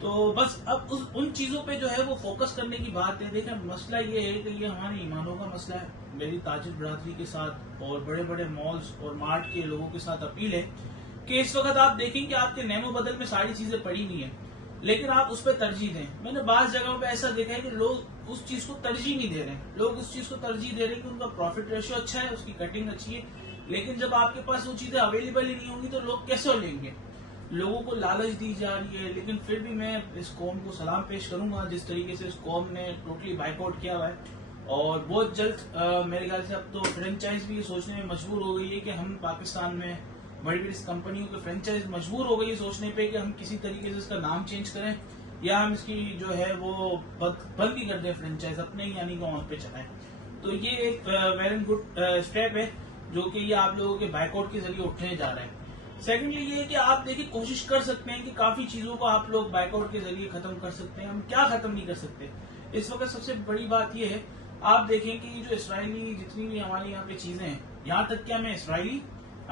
تو بس اب ان چیزوں پہ جو ہے وہ فوکس کرنے کی بات ہے. دیکھیں مسئلہ یہ ہے کہ یہ ہمارے ایمانوں کا مسئلہ ہے. میری تاجر برادری کے ساتھ اور بڑے بڑے مالز اور مارٹ کے لوگوں کے ساتھ اپیل ہے کہ اس وقت آپ دیکھیں کہ آپ کے نعم و بدل میں ساری چیزیں پڑی ہوئی ہیں لیکن آپ اس پہ ترجیح دیں. میں نے بعض جگہوں پہ ایسا دیکھا ہے کہ لوگ اس چیز کو ترجیح نہیں دے رہے ہیں. لوگ اس چیز کو ترجیح دے رہے ہیں کہ ان کا پروفٹ ریشو اچھا ہے, اس کی کٹنگ اچھی ہے, لیکن جب آپ کے پاس وہ چیزیں اویلیبل ہی نہیں ہوں گی تو لوگ کیسے لیں گے؟ لوگوں کو لالچ دی جا رہی ہے. لیکن پھر بھی میں اس قوم کو سلام پیش کروں گا جس طریقے سے اس قوم نے ٹوٹلی بائیک آؤٹ کیا ہوا ہے, اور بہت جلد میرے خیال سے اب تو فرینچائز بھی یہ سوچنے میں مجبور ہو گئی ہے کہ ہم پاکستان میں بڑی بڑی کمپنیوں کے فرینچائز مجبور ہو گئی ہے سوچنے پہ کہ ہم کسی طریقے سے اس کا نام چینج کریں یا ہم اس کی جو ہے وہ بند ہی کر دیں فرینچائز اپنے یعنی کہ آن پہ چلائیں. تو یہ ایک ویری گڈ اسٹیپ ہے جو کہ یہ آپ لوگوں کے بائیک آؤٹ کے ذریعے اٹھنے جا رہے ہیں. سیکنڈلی یہ ہے کہ آپ دیکھیں کوشش کر سکتے ہیں کہ کافی چیزوں کو آپ لوگ بائیک آؤٹ کے ذریعے ختم کر سکتے ہیں. ہم کیا ختم نہیں کر سکتے اس وقت؟ سب سے بڑی بات یہ ہے آپ دیکھیں کہ جو اسرائیلی جتنی بھی ہمارے یہاں پہ چیزیں ہیں, یہاں تک کہ ہمیں اسرائیلی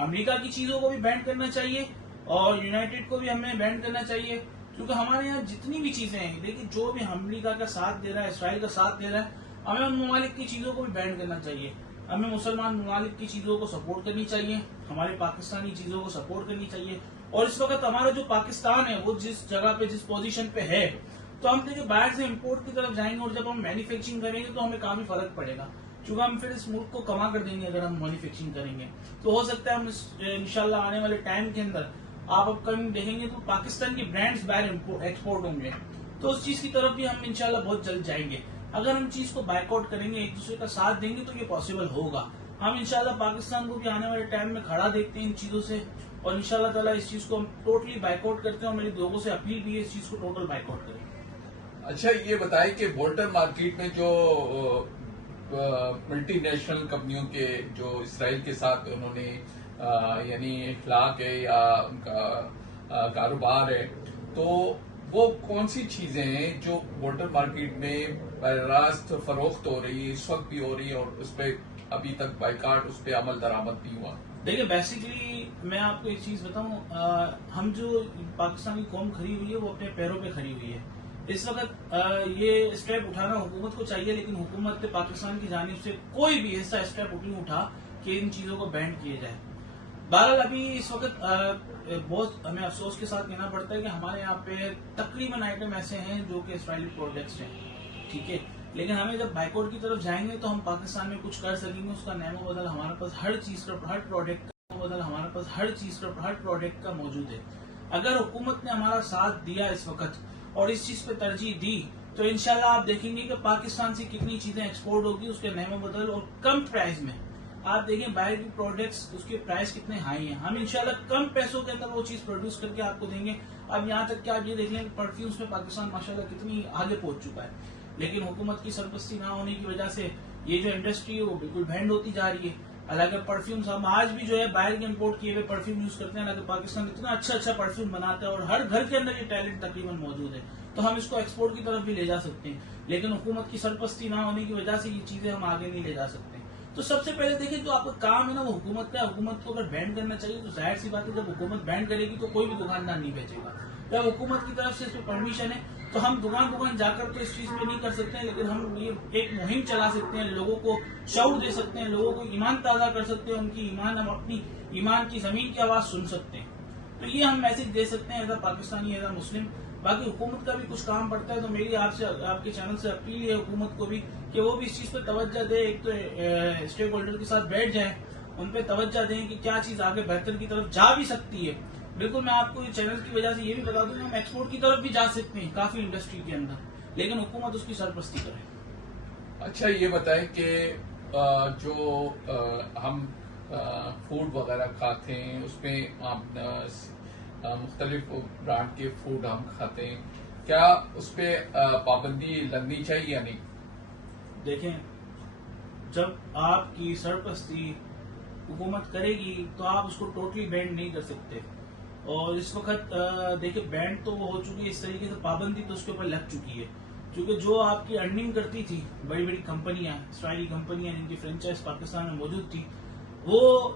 امریکہ کی چیزوں کو بھی بین کرنا چاہیے اور یونائٹڈ کو بھی ہمیں بین کرنا چاہیے, کیونکہ ہمارے یہاں جتنی بھی چیزیں ہیں دیکھیں جو بھی امریکہ کا ساتھ دے رہا ہے, اسرائیل کا ساتھ دے رہا ہے, ہمیں ان ممالک کی چیزوں کو بھی بین کرنا چاہیے. ہمیں مسلمان ممالک کی چیزوں کو سپورٹ کرنی چاہیے, ہمارے پاکستانی چیزوں کو سپورٹ کرنی چاہیے. اور اس وقت ہمارا جو پاکستان ہے وہ جس جگہ پہ جس پوزیشن پہ ہے تو ہم دیکھیں باہر سے امپورٹ کی طرف جائیں گے اور جب ہم مینوفیکچرنگ کریں گے تو ہمیں کافی فرق پڑے گا, چونکہ ہم پھر اس ملک کو کما کر دیں گے اگر ہم مینوفیکچرنگ کریں گے. تو ہو سکتا ہے ہم انشاءاللہ آنے والے ٹائم کے اندر آپ اب کم دیکھیں گے تو پاکستان کے برانڈز باہر ایکسپورٹ ہوں گے, تو اس چیز کی طرف بھی ہم انشاءاللہ بہت جلد جائیں گے. اگر ہم چیز کو بائیک آؤٹ کریں گے, ایک دوسرے کا ساتھ دیں گے تو یہ پاسبل ہوگا. ہم انشاءاللہ پاکستان کو بھی آنے والے ٹائم میں کھڑا دیکھتے ہیں ان چیزوں سے, اور انشاءاللہ تعالیٰ اس چیز کو ہم ٹوٹلی بائیک آؤٹ کرتے ہیں, اور میری لوگوں سے اپیل بھی ہے اس چیز کو ٹوٹل بائیک آؤٹ کریں. اچھا یہ بتائیں کہ بولٹن مارکیٹ میں جو ملٹی نیشنل کمپنیوں کے جو اسرائیل کے ساتھ انہوں نے یعنی اخلاق ہے یا ان کا کاروبار ہے, تو وہ کون سی چیزیں ہیں جو بولٹن مارکیٹ میں براہ راست فروخت ہو رہی ہے, اس وقت بھی ہو رہی ہے, اور اس پہ ابھی تک بائیکاٹ اس پہ عمل درآمد نہیں ہوا؟ دیکھیں بیسیکلی میں آپ کو ایک چیز بتاؤں, ہم جو پاکستانی قوم کھڑی ہوئی ہے وہ اپنے پیروں پہ کھڑی ہوئی ہے. اس وقت یہ اسٹیپ اٹھانا حکومت کو چاہیے, لیکن حکومت نے پاکستان کی جانب سے کوئی بھی ایسا اسٹیپ نہیں اٹھا کہ ان چیزوں کو بین کیے جائے. بہرحال ابھی اس وقت بہت ہمیں افسوس کے ساتھ کہنا پڑتا ہے کہ ہمارے یہاں پہ تقریباً آئٹم ایسے ہیں جو کہ اسرائیلی پروڈکٹس ہیں, ٹھیک ہے, لیکن ہمیں جب بائیک آؤٹ کی طرف جائیں گے تو ہم پاکستان میں کچھ کر سکیں گے. اس کا نعم و بدل ہمارے پاس ہر چیز کا, ہر پروڈکٹ کا بدل ہمارے پاس ہر چیز کا, ہر پروڈکٹ کا موجود ہے. اگر حکومت نے ہمارا ساتھ دیا اس وقت اور اس چیز پہ ترجیح دی تو انشاءاللہ آپ دیکھیں گے کہ پاکستان سے کتنی چیزیں ایکسپورٹ ہوگی اس کے نعم و بدل, اور کم پرائز میں. آپ دیکھیں باہر کی پروڈکٹس اس کے پرائز کتنے ہائی ہیں, ہم انشاءاللہ کم پیسوں کے اندر وہ چیز پروڈیوس کر کے آپ کو دیں گے. اب یہاں تک کہ آپ یہ دیکھ لیں کہ پرفیومز میں پاکستان ماشاءاللہ کتنی آگے پہنچ چکا ہے, لیکن حکومت کی سرپرستی نہ ہونے کی وجہ سے یہ جو انڈسٹری ہے وہ بالکل بینڈ ہوتی جا رہی ہے. حالانکہ پرفیومز ہم آج بھی جو ہے باہر کے امپورٹ کیے ہوئے پرفیوم یوز کرتے ہیں, حالانکہ پاکستان اتنا اچھا پرفیوم بناتا ہے اور ہر گھر کے اندر یہ ٹیلنٹ تقریباً موجود ہے, تو ہم اس کو ایکسپورٹ کی طرف بھی لے جا سکتے ہیں. لیکن حکومت کی سرپرستی نہ ہونے کی وجہ سے یہ چیزیں ہم آگے نہیں لے جا سکتے. تو سب سے پہلے دیکھیں جو آپ کا کام ہے نا وہ حکومت کا ہے. حکومت کو اگر بینڈ کرنا چاہیے تو ظاہر سی بات ہے جب حکومت بینڈ کرے گی تو کوئی بھی دکاندار نہیں بیچے گا. جب حکومت کی طرف سے اس پہ پرمیشن ہے تو ہم دکان جا کر تو اس چیز پہ نہیں کر سکتے ہیں, لیکن ہم یہ ایک مہم چلا سکتے ہیں, لوگوں کو شعور دے سکتے ہیں, لوگوں کو ایمان تازہ کر سکتے ہیں, ان کی ایمان, ہم اپنی ایمان کی زمین کی آواز سن سکتے ہیں. تو یہ ہم میسج دے سکتے ہیں as a Pakistani, as a Muslim. باقی حکومت کا بھی کچھ کام پڑتا ہے, تو میری آپ سے, آپ کے چینل سے اپیل ہے حکومت کو بھی کہ وہ بھی اس چیز پہ توجہ دے. ایک تو اسٹیک ہولڈر کے ساتھ بیٹھ جائیں, ان پہ توجہ دیں کہ کیا چیز آگے بہتر کی طرف جا بھی سکتی ہے. بالکل میں آپ کو چینل کی وجہ سے یہ بھی بتا دوں کہ ہم ایکسپورٹ کی طرف بھی جا سکتے ہیں کافی انڈسٹری کے اندر, لیکن حکومت اس کی سرپرستی کرے. اچھا یہ بتائیں کہ جو ہم فوڈ وغیرہ کھاتے ہیں اس میں مختلف برانڈ کے فوڈ ہم کھاتے ہیں, کیا اس پہ پابندی لگنی چاہیے یا نہیں؟ دیکھیں جب آپ کی سرپرستی حکومت کرے گی تو آپ اس کو ٹوٹلی بینڈ نہیں کر سکتے. اور اس وقت دیکھیں بینڈ تو وہ ہو چکی ہے, اس طریقے سے پابندی تو اس کے اوپر لگ چکی ہے, کیونکہ جو آپ کی ارننگ کرتی تھی بڑی بڑی کمپنیاں, اسرائیلی کمپنیاں جن کی فرینچائز پاکستان میں موجود تھی, وہ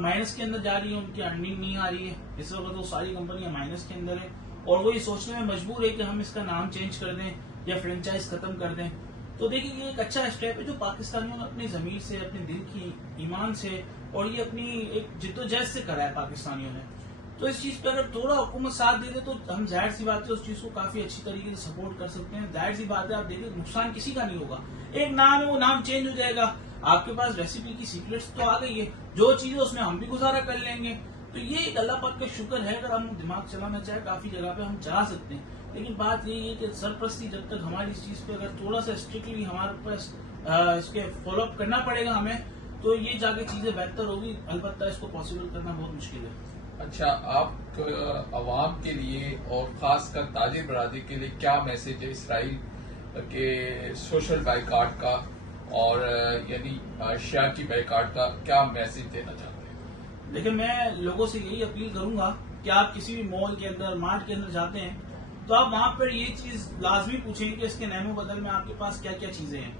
مائنس کے اندر جا رہی ہیں, ان کی ارننگ نہیں آ رہی ہے. اس وقت وہ ساری کمپنیاں مائنس کے اندر ہیں, اور وہ یہ سوچنے میں مجبور ہے کہ ہم اس کا نام چینج کر دیں یا فرینچائز ختم کر دیں. تو دیکھیں یہ ایک اچھا اسٹیپ ہے جو پاکستانیوں نے اپنی ضمیر سے، اپنے دل کی ایمان سے اور یہ اپنی ایک جدوجہد سے کرا ہے پاکستانیوں نے. تو اس چیز پہ اگر تھوڑا حکومت ساتھ دے دے تو ہم ظاہر سی بات ہے اس چیز کو کافی اچھی طریقے سے سپورٹ کر سکتے ہیں. ظاہر سی بات ہے آپ دیکھیں نقصان کسی کا نہیں ہوگا. ایک نام ہے وہ نام چینج ہو جائے گا. آپ کے پاس ریسیپی کی سیکریٹس تو آ گئی ہے، جو چیز ہے اس میں ہم بھی گزارا کر لیں گے. تو یہ ایک اللہ پاک کا شکر ہے. اگر ہم دماغ چلانا چاہے کافی جگہ پہ ہم چلا سکتے ہیں. لیکن بات یہی ہے کہ سرپرستی جب تک ہماری اس چیز پہ اگر تھوڑا سا اسٹرکٹلی ہمارے پاس اس کے فالو اپ کرنا پڑے گا ہمیں، تو یہ جا کے چیزیں بہتر ہوگی. البتہ اس کو پاسبل کرنا بہت مشکل ہے. اچھا، آپ عوام کے لیے اور خاص کر تاجر برادری کے لیے کیا میسج ہے اسرائیل کے سوشل بائیکاٹ کا اور یعنی اشیاء کی بائیکاٹ کا کیا میسج دینا چاہتے ہیں؟ لیکن میں لوگوں سے یہی اپیل کروں گا کہ آپ کسی بھی مال کے اندر، مارٹ کے اندر جاتے ہیں تو آپ وہاں پر یہ چیز لازمی پوچھیں کہ اس کے نیم و بدل میں آپ کے پاس کیا کیا چیزیں ہیں.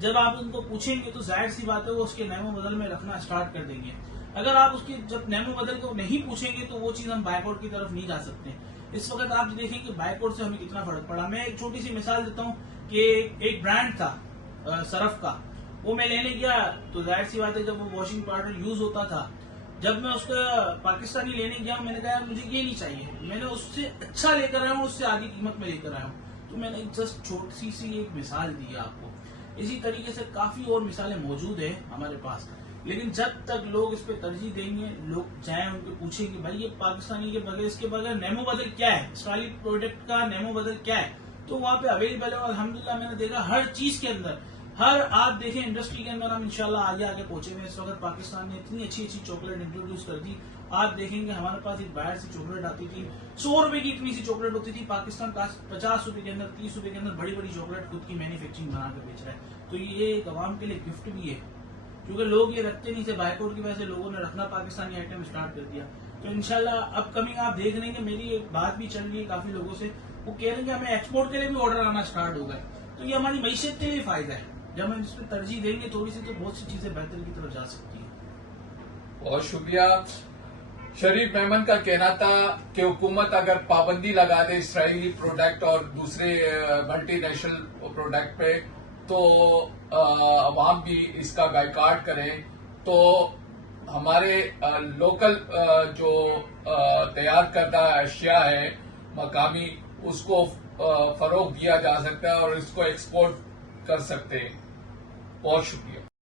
جب آپ ان کو پوچھیں گے تو ظاہر سی بات ہے وہ اس کے نیم و بدل میں رکھنا اسٹارٹ کر دیں گے. اگر آپ اس کی جب نیم و بدل کو نہیں پوچھیں گے تو وہ چیز ہم بائیک آؤٹ کی طرف نہیں جا سکتے. اس وقت آپ دیکھیں کہ بائیک آؤٹ سے ہمیں کتنا فرق پڑا. میں ایک چھوٹی سی مثال دیتا ہوں کہ ایک برانڈ تھا سرف کا، وہ میں لینے گیا تو ظاہر سی بات ہے جب وہ واشنگ پاؤڈر یوز ہوتا تھا، جب میں اس کا پاکستانی لینے گیا میں نے کہا مجھے یہ نہیں چاہیے، میں نے اس سے اچھا لے کر آیا ہوں، اس سے آدھی قیمت میں لے کر آیا ہوں. تو میں نے جسٹ چھوٹی سی ایک مثال دی ہے آپ کو. اسی طریقے سے کافی اور مثالیں موجود ہیں ہمارے پاس. لیکن جب تک لوگ اس پہ ترجیح دیں گے، لوگ جائیں ان کو پوچھیں کہ بھائی یہ پاکستانی کے بغیر، اس کے بغیر نیم و بدل کیا ہے، اسرائیلی پروڈکٹ کا نیم و بدل کیا ہے، تو وہاں پہ اویلیبل ہے. اور الحمدللہ میں نے دیکھا ہر چیز کے اندر، ہر آپ دیکھیں انڈسٹری کے اندر ہم انشاءاللہ آگے آگے پہنچے ہوئے. اس وقت پاکستان نے اتنی اچھی اچھی چاکلیٹ انٹروڈیوس کر دی. آپ دیکھیں گے ہمارے پاس ایک باہر سے چاکلیٹ آتی تھی 100 روپے کی، اتنی سی چاکلیٹ ہوتی تھی. پاکستان 50 روپے کے اندر، 30 روپے کے اندر بڑی بڑی چاکلیٹ خود کی مینوفیکچرنگ بنا کر بیچ رہا ہے. تو یہ ایک عوام کے لیے گفٹ بھی ہے، کیونکہ لوگ یہ رکھتے نہیں تھے. بائیک آؤٹ کی وجہ سے لوگوں نے رکھنا پاکستانی آئٹم اسٹارٹ کر دیا. تو انشاءاللہ اپ کمنگ آپ دیکھ رہے ہیں کہ میری ایک بات بھی چل رہی ہے کافی لوگوں سے، وہ کہہ رہے ہیں کہ ہمیں ایکسپورٹ کے لیے بھی آرڈر آنا اسٹارٹ ہو گئے. تو یہ ہماری معیشت کے لیے فائدہ ہے. جب ہم اس پہ ترجیح دیں گے تھوڑی سی تو بہت سی چیزیں بہتر کی طرف جا سکتی ہیں. بہت شکریہ. شریف میمن کا کہنا تھا کہ حکومت اگر پابندی لگا دے اسرائیلی پروڈکٹ اور دوسرے ملٹی نیشنل پروڈکٹ پہ تو عوام بھی اس کا بائیکاٹ کریں، تو ہمارے لوکل جو تیار کردہ اشیاء ہے مقامی، اس کو فروغ دیا جا سکتا ہے اور اس کو ایکسپورٹ کر سکتے ہیں. بہت شکریہ.